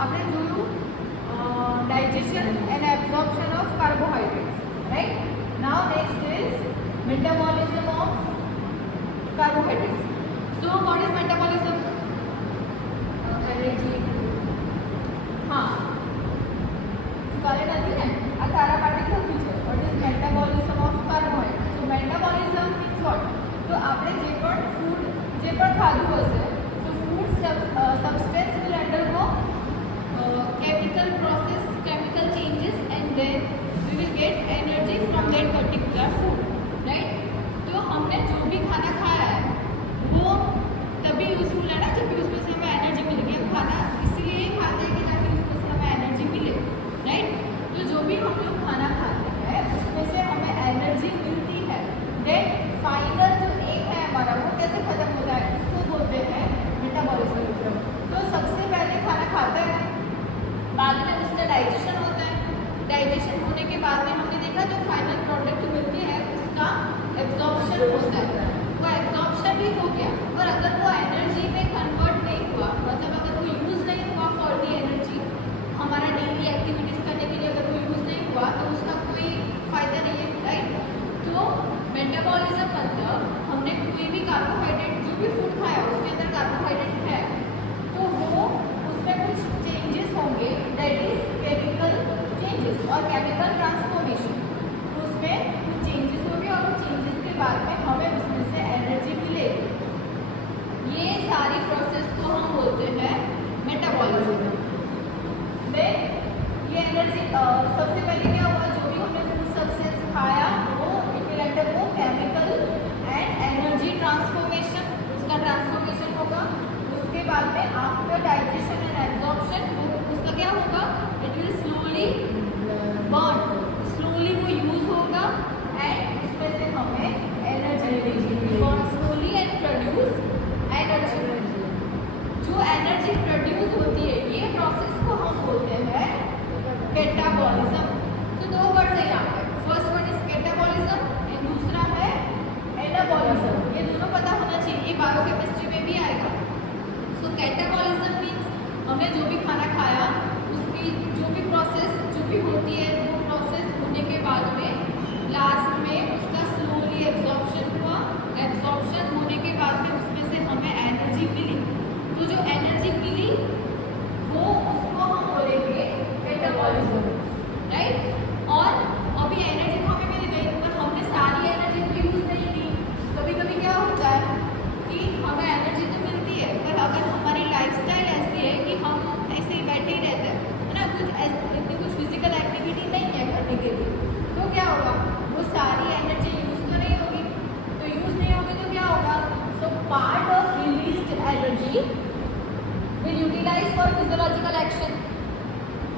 આપણે જોયું digestion and absorption of carbohydrates, right? Now next is metabolism of carbohydrates. So what is metabolism? Energy. हाँ कारण નથી ને આ તારા માટે લખ્યું છે what is metabolism of carbohydrates. So metabolism means what? તો આપણે જે પણ ફૂડ જે પણ ખાધું હશે તો food substance will undergo chemical process, chemical changes, and then we will get energy from that particular food, right? तो हमने जो भी खाना खाया है वो तभी यूजफुल है ना जब उसमें से हमें एनर्जी मिलेगी. हम खाना इसीलिए खाते हैं कि ताकि उसमें से हमें एनर्जी मिले, राइट? तो जो भी हम लोग खाना खाते हैं उसमें से हमें एनर्जी मिलती है. देन फाइनल जो एक है हमारा वो कैसे खत्म होता है उसको बोलते हैं मेटाबॉलिज्म. तो सबसे पहले खाना खाता है, बाद में उसका डाइजेशन होता है. डाइजेशन होने के बाद में हमने देखा जो फाइनल प्रोडक्ट मिलती है उसका एब्जॉर्प्शन होता है. वो एब्जॉर्प्शन भी हो गया और अगर वो एनर्जी में कन्वर्ट नहीं हुआ, मतलब अगर वो यूज़ नहीं हुआ फॉर दी एनर्जी, हमारा डेली एक्टिविटीज़ करने के लिए अगर वो यूज़ नहीं हुआ तो उसका कोई फ़ायदा नहीं है, राइट? तो मेटाबॉलिज्म मतलब हमने कोई भी कार्बोहाइड्रेट जो भी फूड खाया उसके अंदर कार्बोहाइड्रेट है तो वो उसमें कुछ चेंजेस होंगे, दैट इज केमिकल चेंजेस और केमिकल ट्रांसफॉर्मेशन. उसमें कुछ चेंजेस होंगे और उस चेंजेस के बाद में हमें उसमें से एनर्जी मिलेगी. ये सारी प्रोसेस को हम बोलते हैं मेटाबॉलिज्म. देन ये एनर्जी सबसे पहले क्या हुआ, जो भी हमने फूड सब्सटेंस खाया वो it will undergo chemical and energy transformation. उसका ट्रांसफॉर्मेशन होगा. उसके बाद में आफ्टर डाइजेशन एंड एब्जॉर्प्शन उसका क्या होगा, it will slowly burn, slowly वो यूज होगा एंड उसमें से हमें एनर्जी मिलेगी. Burn slowly and produce energy. जो एनर्जी प्रोड्यूस होती है ये प्रोसेस को हम बोलते हैं कैटाबॉलिज्म. तो दो वर्ड है यहाँ पे, first word is catabolism and दूसरा है एनाबॉलिज्म. ये दोनों पता होना चाहिए, ये बायोकेमिस्ट्री में भी आएगा. सो कैटाबॉलिज्म मीन्स हमने जो भी खाना खाया उसकी जो भी प्रोसेस जो भी होती है वो प्रोसेस होने के बाद में लास्ट में उसका स्लोली एब्जॉर्प्शन हुआ. एब्जॉर्प्शन होने के बाद में उसमें से हमें एनर्जी मिली. तो जो एनर्जी मिली वो उसको हम बोलेंगे मेटाबॉलिज्म, राइट? और अभी एनर्जी तो हमें मिल गई पर हमने सारी एनर्जी तो यूज़ नहीं की. कभी कभी क्या होता है कि हमें एनर्जी तो मिलती है पर अगर हमारी लाइफस्टाइल ऐसी है कि हम ऐसे ही बैठे ही रहते हैं, है ना, इतनी कुछ फिजिकल एक्टिविटी नहीं है करने के लिए, तो क्या होगा, वो सारी एनर्जी यूज़ तो नहीं होगी. तो यूज़ नहीं होगी तो क्या होगा, so part of released energy will utilize for physiological action.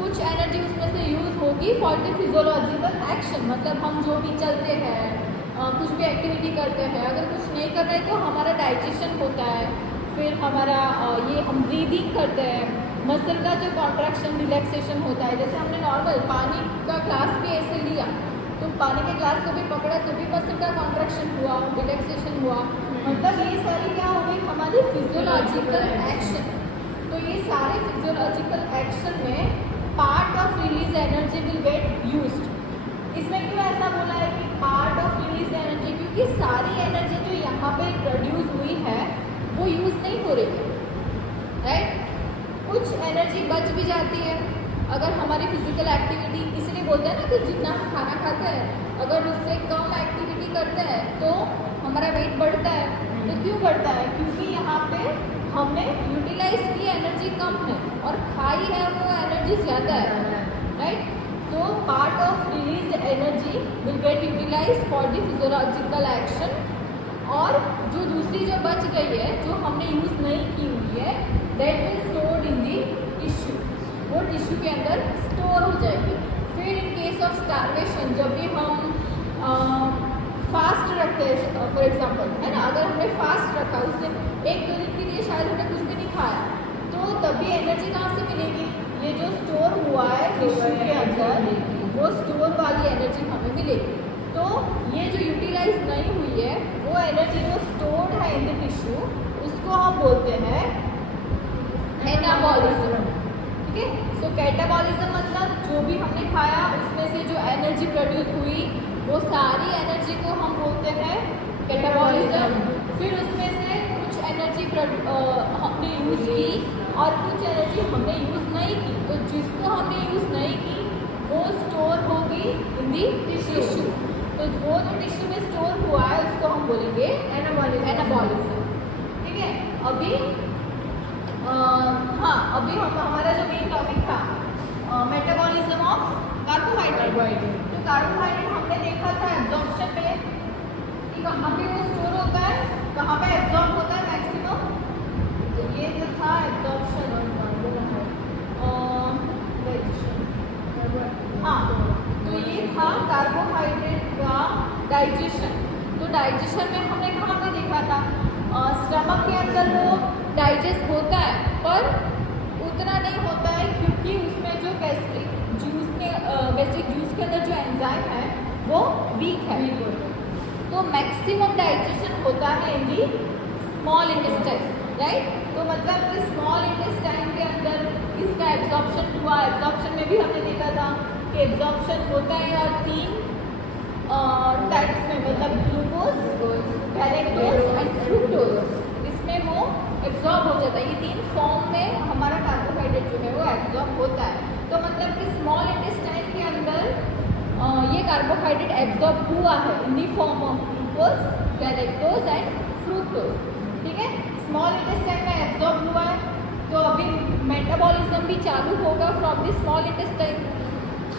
कुछ एनर्जी उसमें से यूज़ होगी फॉर द फिजियोलॉजिकल एक्शन, मतलब हम जो भी चलते हैं कुछ भी एक्टिविटी करते हैं, अगर कुछ नहीं कर रहे तो हमारा डाइजेशन होता है, फिर हमारा ये हम ब्रीदिंग करते हैं, मसल का जो कॉन्ट्रैक्शन रिलैक्सेशन होता है. जैसे हमने नॉर्मल पानी का ग्लास भी ऐसे लिया तो पानी के ग्लास को भी पकड़ा तो भी मसल का कॉन्ट्रैक्शन हुआ, रिलैक्सेशन हुआ, मतलब ये सारी क्या हो गई हमारी फिजियोलॉजिकल एक्शन. तो ये सारे फिजियोलॉजिकल एक्शन में part of release energy will get used. इसमें क्यों ऐसा बोला है कि पार्ट ऑफ रिलीज एनर्जी, क्योंकि सारी एनर्जी जो यहाँ पे प्रोड्यूस हुई है वो यूज़ नहीं हो रही है, राइट? कुछ एनर्जी बच भी जाती है अगर हमारी फिजिकल एक्टिविटी, इसलिए बोलते हैं ना कि जितना हम खाना खाते हैं अगर उससे कम एक्टिविटी करते हैं तो हमारा वेट बढ़ता है. तो क्यों बढ़ता है, क्योंकि यहाँ पे हमने यूटिलाइज की एनर्जी कम है और खाई है वो एनर्जी ज़्यादा है, राइट? तो part of released energy will get utilise for the physiological action. और जो दूसरी जो बच गई है जो हमने यूज़ नहीं की हुई है that will stored in the tissue, वो टिश्यू के अंदर स्टोर हो जाएगी. फिर इन केस ऑफ स्टार्वेशन, जब भी हम फास्ट रखते हैं फॉर एग्जांपल, है ना, अगर हमने फास्ट रखा उस दिन 1-2 दिन के लिए शायद हमने कुछ भी नहीं खाया तो तभी एनर्जी कहाँ से मिलेगी, ये जो स्टोर हुआ है टिश्यू के अंदर वो स्टोर वाली एनर्जी हमें मिलेगी. तो ये जो यूटिलाइज नहीं हुई है वो एनर्जी जो स्टोर्ड है इन द टिश्यू उसको हम बोलते हैं एनाबॉलिज्म. ठीक है, मेटाबॉलिज्म मतलब जो भी हमने खाया उसमें से जो एनर्जी प्रोड्यूस हुई वो सारी एनर्जी को हम बोलते हैं मेटाबॉलिज्म। फिर उसमें से कुछ एनर्जी हमने यूज़ की और कुछ एनर्जी हमने यूज़ नहीं की, तो जिसको हमने यूज़ नहीं की वो स्टोर होगी इन दी टिश्यू। तो वो जो टिश्यू में स्टोर हुआ है उसको हम बोलेंगे एनाबॉलिज्म। ठीक है, अभी अभी हमारा जो मेन टॉपिक था मेटाबॉलिज्म ऑफ कार्बोहाइड्रेट। तो कार्बोहाइड्रेट हमने देखा था एब्जॉर्प्शन में कि कहाँ पे वो स्टोर होता है, कहाँ पे एब्जॉर्ब होता है मैक्सिमम। तो ये जो था एब्जॉर्प्शन तो ये था कार्बोहाइड्रेट का डाइजेशन। तो डाइजेशन में हमने कहाँ पे देखा था स्टमक के अंदर वो डाइजेस्ट होता है पर उतना नहीं होता है क्योंकि उसमें जो गैस्ट्रिक जूस के अंदर जो एंजाइम है वो वीक है। तो मैक्सिमम डाइजेशन होता है in the small intestine, right. तो मतलब कि स्मॉल इंटेस्टाइन के अंदर इसका एब्जॉर्प्शन हुआ। एब्जॉर्प्शन में भी हमने देखा था कि एब्जॉर्प्शन होता है और 3 टाइप्स में, मतलब ग्लूकोज, गैलेक्टोज एंड फ्रुक्टोज। इसमें वो एब्जॉर्ब हो जाता है। ये 3 फॉर्म में हमारा कार्बोहाइड्रेट जो है वो एब्जॉर्ब होता है। तो मतलब कि स्मॉल इंटेस्टाइन के अंदर ये कार्बोहाइड्रेट एब्जॉर्ब हुआ है in the form of glucose, galactose and fructose. ठीक है, स्मॉल इंटेस्टाइन में एब्जॉर्ब हुआ है तो अभी मेटाबॉलिज्म भी चालू होगा फ्रॉम दी स्मॉल इंटेस्टाइन,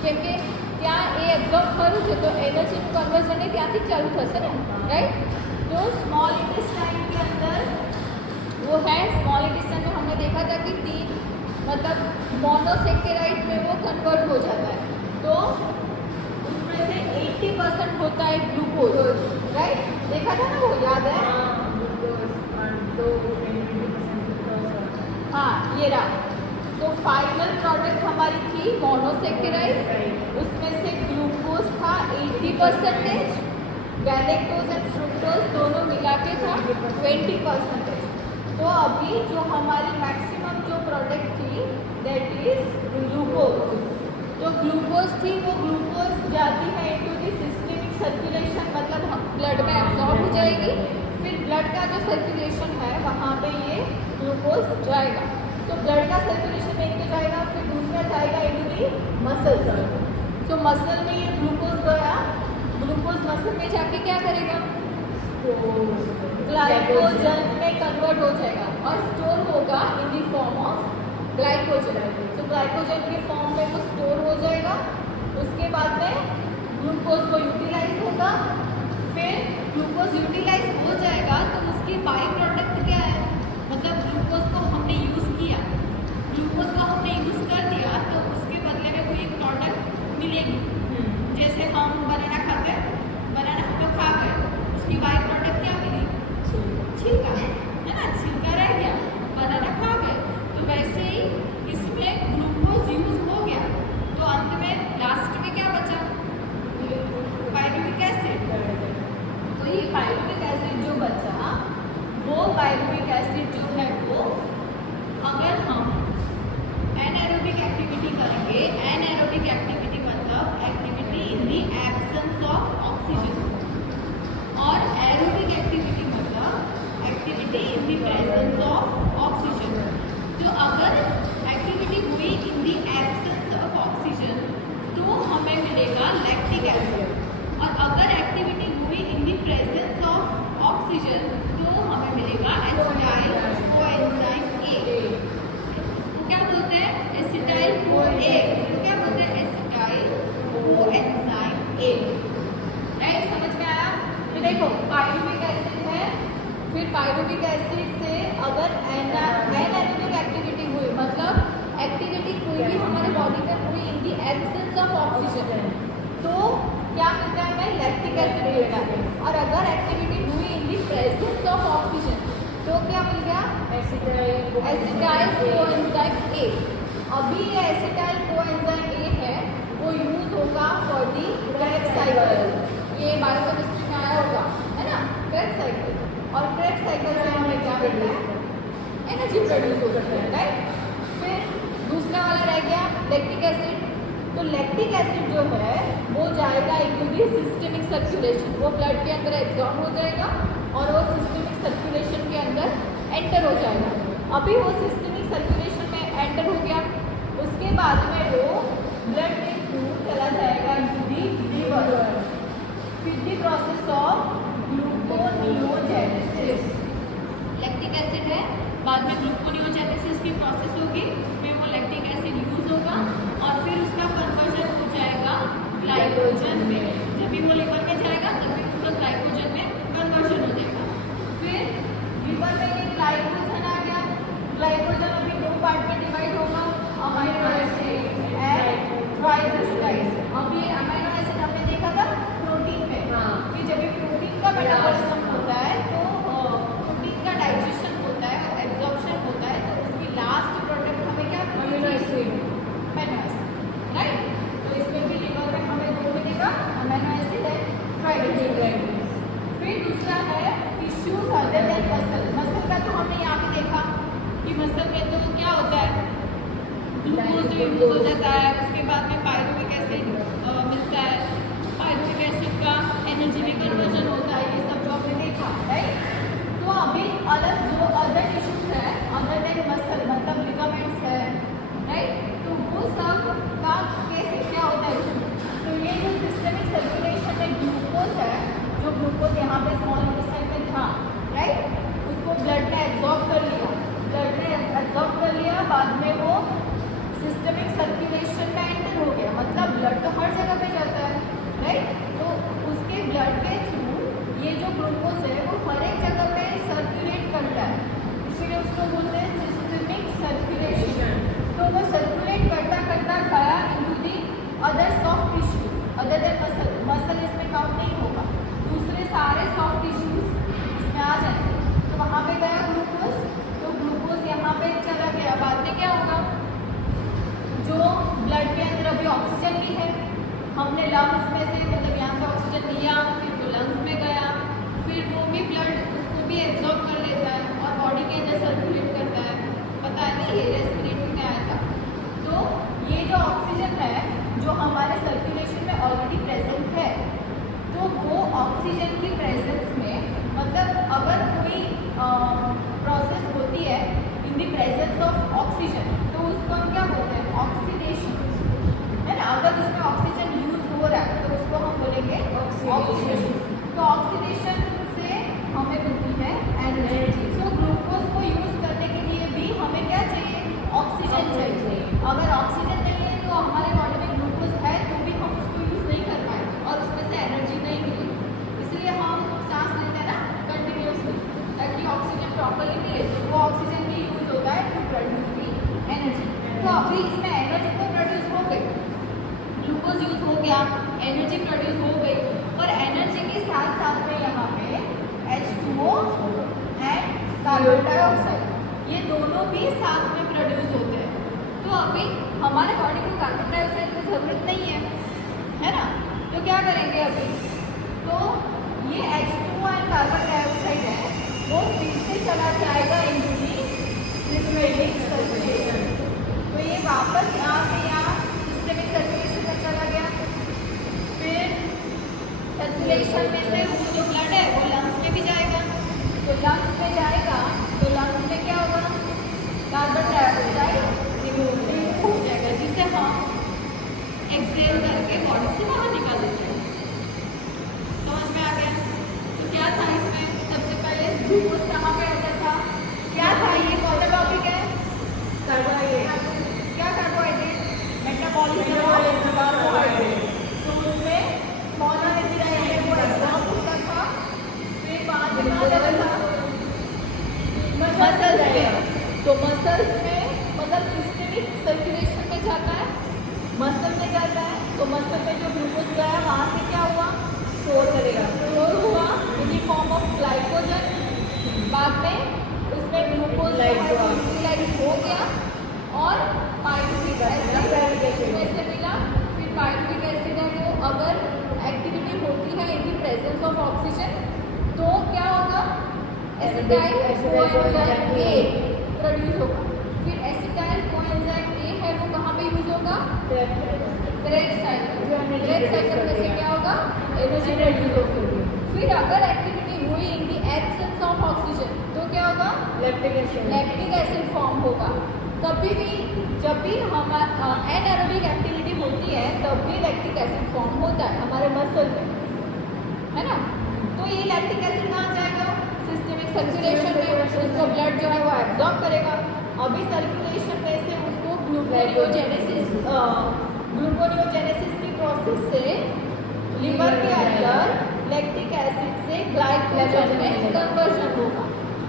क्योंकि क्या ये एब्जॉर्ब करूँ છે તો એનર્જીનું કન્વર્ઝન ત્યાંથી ચાલુ થશે ને, राइट। तो स्मॉल इंटेस्टाइन के अंदर वो है, स्मॉल इंटेस्टाइन में हमने देखा था कि 3 मतलब मोनोसेकेराइड में वो कन्वर्ट हो जाता है। तो उसमें से 80% होता है ग्लूकोज, राइट। देखा था ना, वो याद है। हाँ, ये रहा। तो फाइनल प्रोडक्ट हमारी थी मोनोसेकेराइड, उसमें से ग्लूकोज था 80%, गैलेक्टोज एंड फ्रुक्टोज दोनों मिला के था 20%। तो अभी जो हमारी मैक्सिमम जो प्रोडक्ट थी दैट इज ग्लूकोज। जो ग्लूकोज थी वो ग्लूकोज जाती है इनटू द सिस्टमिक सर्कुलेशन, मतलब ब्लड में एब्जॉर्ब हो जाएगी। फिर ब्लड का जो सर्कुलेशन है वहाँ पे ये ग्लूकोज जाएगा। तो ब्लड का सर्कुलेशन एक तो जाएगा, फिर दूसरा जाएगा इनटू दी मसल। तो मसल में ये ग्लूकोज गया, ग्लूकोज मसल में जाके क्या करेगा, ग्लाइकोजन में कन्वर्ट हो जाएगा और स्टोर होगा इन दी फॉर्म ऑफ ग्लाइकोजन। तो ग्लाइकोजन के फॉर्म में वो स्टोर हो जाएगा। उसके बाद में ग्लूकोज को यूटिलाइज होगा। फिर ग्लूकोज यूटिलाइज हो जाएगा तो उसके बाई प्रोडक्ट क्या है, मतलब ग्लूकोज को हमने यूज़ किया, ग्लूकोज को हमने यूज़ कर दिया तो उसके बदले में कोई एक प्रोडक्ट मिलेगी। जैसे हम बनाना खाते हैं, बनाना हम लोग खा गए, उसकी बाई प्रोडक्ट क्या मिली, छिलका, है ना, छिलका रह गया, बनाना खा गए। तो वैसे ही इसमें ग्लूकोज यूज़ हो गया तो अंत में लास्ट में क्या बचा, पाइरुविक एसिड। तो ये पाइरुविक एसिड जो बचा वो पाइरुविक एसिड जो है वो अगर हम एनाएरोबिक एक्टिविटी करेंगे, एनाएरोबिक एक्टिविटी मतलब activity in the absence of oxygen, और एरोबिक एक्टिविटी मतलब activity in the presence of oxygen. तो अगर एक्टिविटी हुई इन दी एब्सेंस ऑफ ऑक्सीजन तो हमें मिलेगा लैक्टिक एसिड, और अगर एक्टिविटी हुई इन दी प्रेजेंस ऑफ ऑक्सीजन तो हमें मिलेगा एसिटाइल कोएंजाइम ए। क्या बोलते हैं, एसिटाइल कोए, क्या बोलते हैं, एसिटाइल कोएंजाइम ए। राइट, समझ में आया। फिर देखो पाइरुविक एसिड है, फिर पाइरुविक एसिड से अगर एनाएरोबिक एक्टिविटी हुई, मतलब एक्टिविटी कोई भी हमारे बॉडी में हुई इन दी एब्सेंस ऑफ ऑक्सीजन तो क्या मिलता है, हमें लैक्टिक एसिड मिलता है। और अगर एक्टिविटी हुई इन दी प्रेजेंस ऑफ ऑक्सीजन तो क्या मिल गया, एसिटाइल कोएंजाइम ए। अभी ये एसिटाइल कोएंजाइम ए है वो यूज होगा फॉर दी क्रेब्स साइकिल। ये बायोकेमिस्ट्री में आया होगा, है ना, क्रेब्स साइकिल। और क्रेब्स साइकिल से हमें क्या मिलता है, एनर्जी प्रोड्यूस हो सकता है, राइट। फिर दूसरा वाला रह गया लैक्टिक एसिड, तो लैक्टिक एसिड जो है वो जाएगा इनटू दी सिस्टमिक सर्कुलेशन, वो ब्लड के अंदर एब्जॉर्ब हो जाएगा और वो सिस्टमिक सर्कुलेशन के अंदर एंटर हो जाएगा। अभी वो सिस्टमिक सर्कुलेशन में एंटर हो गया, उसके बाद में वो ब्लड के थ्रू चला जाएगा इनटू दी लीवर, फिर the process of gluconeogenesis. Lactic acid है, बाद में ग्लूकोनियोजेनेसिस की प्रोसेस होगी, उसमें वो लैक्टिक एसिड यूज होगा और फिर उसका कन्वर्जन हो जाएगा ग्लाइकोजन में। जब भी वो लिवर में जाएगा तभी उसका ग्लाइकोजन में कन्वर्जन हो जाएगा। फिर लिवर में ये ग्लाइकोजन आ गया, ग्लाइकोजन अभी दो पार्ट में डिवाइड होगा, अमीनो एसिड एंड ट्राइग्लिसराइड्स। अब ये अमीनो एसिड हमने देखा था प्रोटीन में कि जब ये प्रोटीन का मेटाबॉलिज्म होता है तो प्रोटीन का डाइजेशन होता है, एब्जॉर्प्शन होता है, तो उसकी लास्ट प्रोडक्ट हमें क्या अमीनो एसिड, राइट। तो इसमें भी लिवर में हमें दो मिलेगा, अमीनो एसिड है, ट्राइग्लिसराइड्स। फिर दूसरा है tissues other than muscle. Muscle का तो हमने यहाँ पे देखा कि मसल में तो क्या होता है, ग्लूकोज यूज हो जाता है, उसके बाद में पायरुविक एसिड मिलता है, पायरुविक एसिड का एनर्जी में कन्वर्जन होता है, ये सब जो हमने देखा, राइट। तो अभी अलग जो अदर टिश्यूज है अदर देन मसल, मतलब लिगामेंट्स है, राइट, तो वो सब का कैसे क्या होता है उसमें। तो ये जो सिस्टमिक सर्कुलेशन में ग्लूकोज है, जो ग्लूकोज यहाँ पे स्मॉल इंटेस्टाइन में था, राइट, उसको ब्लड ने एब्जॉर्ब कर लिया, ब्लड ने एब्जॉर्ब कर लिया, बाद में वो सिस्टमिक सर्कुलेशन में एंटर हो गया, मतलब ब्लड तो हर जगह पे जाता है, राइट। तो उसके ब्लड के थ्रू ये जो ग्लूकोज है वो हर एक जगह पे सर्कुलेट करता है, इसीलिए उसको बोलते हैं सिस्टमिक सर्कुलेशन। तो वो सर्कुलेट करता करता गया into the other soft tissue other than muscle, muscle इसमें काउंट नहीं होगा, दूसरे सारे सॉफ्ट टिश्यूज इसमें आ जाएंगे। तो वहाँ पे गया ग्लूकोज, तो ग्लूकोज यहाँ पे चला गया, बाद में क्या होगा, जो ब्लड के अंदर अभी ऑक्सीजन भी है, हमने लंग्स में से मतलब यहाँ से ऑक्सीजन लिया, फिर वो लंग्स में गया, फिर वो भी ब्लड उसको भी एब्जॉर्ब कर लेता है और बॉडी के अंदर सर्कुलेट करता है, पता नहीं ये रेस्पिरेटरी में आया था। तो ये जो ऑक्सीजन है जो हमारे सर्कुलेशन में ऑलरेडी प्रेजेंट है, तो वो ऑक्सीजन की प्रेजेंस में, मतलब अगर कोई प्रोसेस होती है in the presence of oxygen, तो उसको हम क्या बोलते हैं, ऑक्सीडेशन, है ना। अगर उसमें ऑक्सीजन यूज हो रहा है तो उसको हम बोलेंगे ऑक्सीडेशन। तो ऑक्सीडेशन से हमें मिलती है एनर्जी। तो ग्लूकोज को यूज करने के लिए भी हमें क्या चाहिए, ऑक्सीजन चाहिए। अगर ऑक्सीजन नहीं है तो हमारे बॉडी में ग्लूकोज है तो भी हम उसको यूज नहीं कर पाएंगे और उसमें से एनर्जी नहीं मिलेगी, इसलिए हम सांस लेते हैं ना कंटिन्यूसली, ताकि ऑक्सीजन प्रॉपरली मिले। तो वो ऑक्सीजन भी यूज होता है टू प्रोड्यूस दी एनर्जी। तो अभी इसमें एनर्जी तो प्रोड्यूस हो गई, ग्लूकोज यूज हो गया, एनर्जी प्रोड्यूस हो गई, और एनर्जी के साथ साथ में यहाँ पे H2O एंड कार्बन डाइऑक्साइड ये दोनों भी साथ में प्रोड्यूस होते हैं। तो अभी हमारे बॉडी को कार्बन डाइऑक्साइड की ज़रूरत नहीं है ना, तो क्या करेंगे अभी, तो ये H2O एंड कार्बन डाइऑक्साइड है वो फिर से चला जाएगा इनटू दी सिस्टमिक सर्कुलेशन। तो ये वापस यहाँ से यहाँ सिस्टमिक सर्कुलेशन में चला गया, फिर सर्कुलेशन में से वो जो ब्लड है वो लंग्स में भी जाएगा, तो लंग्स में जाएगा तो लंग्स में क्या होगा, कार्बन डाइऑक्साइड रिमूव हो जाएगा, जिसे हम एक्सहेल करके बॉडी से बाहर निकाल देते हैं। समझ में आ गया। तो क्या था इसमें, सबसे पहले ग्लूकोज कहाँ पे आता था, क्या था, ये कौन सा टॉपिक है, कार्बोहाइड्रेट। क्या कार्बोहाइड्रेट, मेटाबॉलिज्म कार्बोहाइड्रेट। तो उसमें स्मॉल एसिड है वो एब्जॉर्ब होता था, फिर वहाँ से कहाँ जाता था, मसल्स में। तो मसल्स में मतलब सिस्टमिक सर्कुलेशन में जाता है, मसल में जाता है, तो मसल में जो ग्लूकोज गया वहाँ से क्या हुआ, स्टोर करेगा, स्टोर हुआ in the form of glycogen, बाद में उसमें ग्लूकोज यूटिलाइज हो गया और पायरुविक एसिड में से मिला। फिर पायरुविक एसिड है वो अगर एक्टिविटी होती है in the presence of oxygen तो क्या होगा, एसिटाइल कोएंजाइम ए प्रोड्यूस होगा। फिर एसिटाइल कोएंजाइम ए है वो कहाँ पे यूज होगा, एनर्जी प्रोड्यूस होगी। फिर अगर एक्टिविटी हुई in the absence of oxygen तो क्या होगा? लैक्टिक एसिड फॉर्म होगा। कभी भी जब भी हमारा एनारोबिक एक्टिविटी होती है तब भी लैक्टिक एसिड फॉर्म होता है हमारे मसल में, है ना। तो ये लैक्टिक एसिड कहाँ जाएगा? सिस्टमिक सर्कुलेशन में, उसको ब्लड जो है वो एब्जॉर्ब करेगा। अभी सर्कुलेशन में से उसको ग्लूकोनियोजेनेसिस की प्रोसेस से लिवर के अंदर लैक्टिक एसिड से ग्लाइकोजन में कन्वर्जन होगा,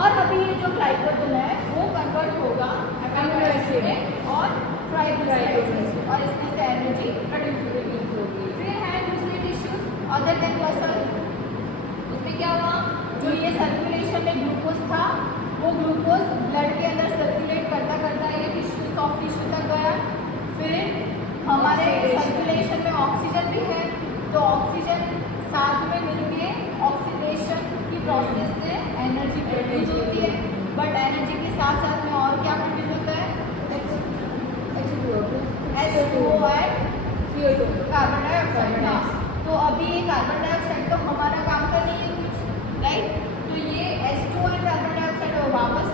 और अभी ये जो ग्लाइकोजन है वो कन्वर्ट होगा अमीनो एसिड में और ट्राइग्लिसराइड्स, और इसमें से एनर्जी प्रोड्यूस होगी। फिर है दूसरे टिश्यूज अदर देन मसल, उसमें क्या हुआ? जो ये सर्कुलेशन में ग्लूकोज था वो ग्लूकोज ब्लड के अंदर सर्कुलेट करता करता ये टिश्यू सॉफ्ट टिश्यू तक गया। फिर हमारे सर्कुलेशन में ऑक्सीजन भी है, तो ऑक्सीजन साथ में मिलके ऑक्सीडेशन की प्रोसेस से एनर्जी प्रोड्यूस होती है। बट एनर्जी के साथ साथ में और क्या प्रोड्यूस होता है? H2O and CO2, carbon dioxide. तो अभी ये कार्बन डाइऑक्साइड तो हमारा काम कर रही है कुछ, राइट। तो ये H2O एंड कार्बन डाइऑक्साइड वापस